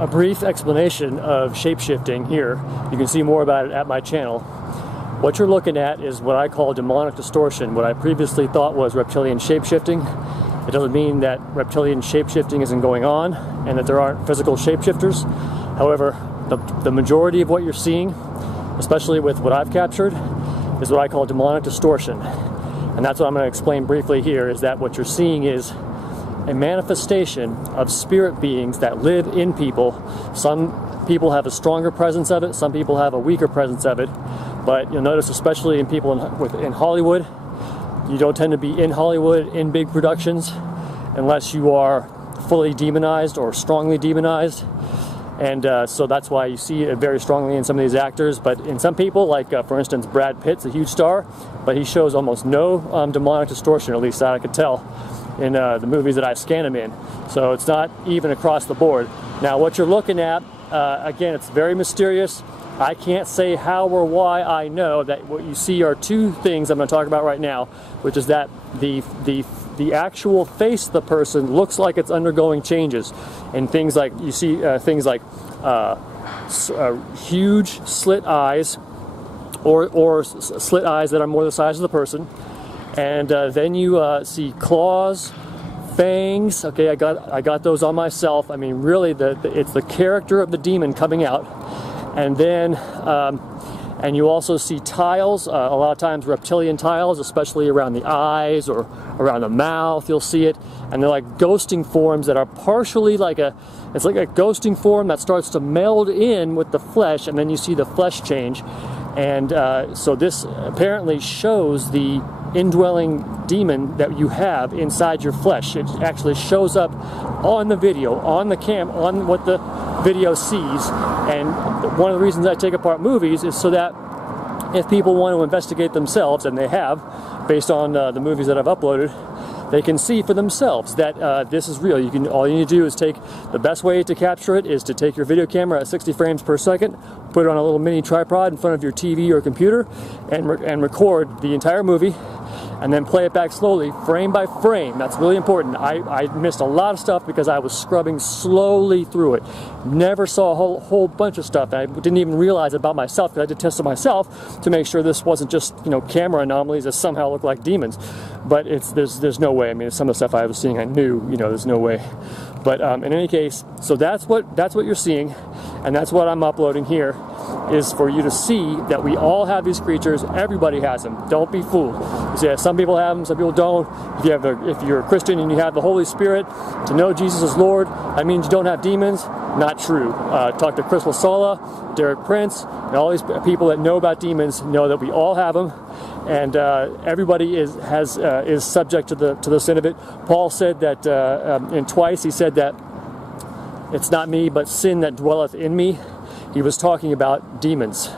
a brief explanation of shape-shifting here. You can see more about it at my channel. What you're looking at is what I call demonic distortion. What I previously thought was reptilian shape-shifting. It doesn't mean that reptilian shape-shifting isn't going on and that there aren't physical shapeshifters. However, the majority of what you're seeing, especially with what I've captured, is what I call demonic distortion. And that's what I'm going to explain briefly here, is that what you're seeing is a manifestation of spirit beings that live in people. Some people have a stronger presence of it, some people have a weaker presence of it. But you'll notice, especially in people in Hollywood, you don't tend to be in Hollywood in big productions unless you are fully demonized or strongly demonized. And so that's why you see it very strongly in some of these actors. But in some people, like for instance Brad Pitt's a huge star, but he shows almost no demonic distortion, at least that I could tell in the movies that I scan him in. So it's not even across the board. Now what you're looking at, again, it's very mysterious. I can't say how or why. I know that what you see are two things I'm going to talk about right now, which is that the actual face of the person looks like it's undergoing changes, and things like you see things like huge slit eyes, or slit eyes that are more the size of the person, and then you see claws, fangs. Okay, I got those on myself. I mean, really, it's the character of the demon coming out. And then, and you also see tiles, a lot of times reptilian tiles, especially around the eyes or around the mouth, you'll see it. And they're like ghosting forms that are partially it's like a ghosting form that starts to meld in with the flesh, and then you see the flesh change. And so this apparently shows the indwelling demon that you have inside your flesh. It actually shows up on the video, on the on what the video sees. And one of the reasons I take apart movies is so that if people want to investigate themselves, and they have, based on the movies that I've uploaded, they can see for themselves that this is real. All you need to do is the best way to capture it is to take your video camera at 60 frames per second, put it on a little mini tripod in front of your TV or computer, and record the entire movie, and then play it back slowly, frame by frame. That's really important. I missed a lot of stuff because I was scrubbing slowly through it. Never saw a whole bunch of stuff. I didn't even realize about myself, because I did test it myself to make sure this wasn't just, camera anomalies that somehow look like demons. But there's no way. I mean, some of the stuff I was seeing, I knew, there's no way. But in any case, so that's what you're seeing, and that's what I'm uploading here, is for you to see that we all have these creatures. Everybody has them. Don't be fooled. Yeah, some people have them, some people don't. If you're a Christian and you have the Holy Spirit to know Jesus as Lord, that means you don't have demons. Not true. Talk to Chris Lasala, Derek Prince, and all these people that know about demons know that we all have them. And everybody is subject to the sin of it. Paul said that, and twice he said that it's not me, but sin that dwelleth in me. He was talking about demons.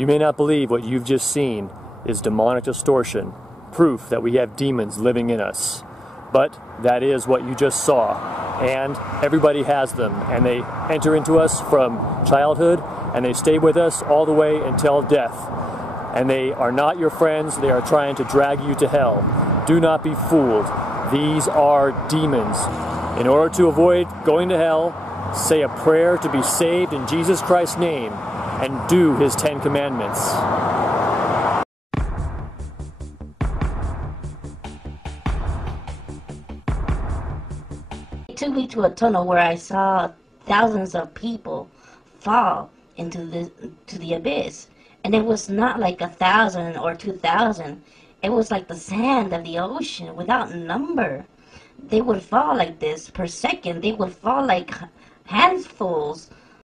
You may not believe what you've just seen is demonic distortion, proof that we have demons living in us. But that is what you just saw, and everybody has them, and they enter into us from childhood, and they stay with us all the way until death. And they are not your friends, they are trying to drag you to hell. Do not be fooled. These are demons. In order to avoid going to hell, say a prayer to be saved in Jesus Christ's name, and do His 10 Commandments. It took me to a tunnel where I saw thousands of people fall into the abyss. And it was not like 1,000 or 2,000. It was like the sand of the ocean without number. They would fall like this per second. They would fall like handfuls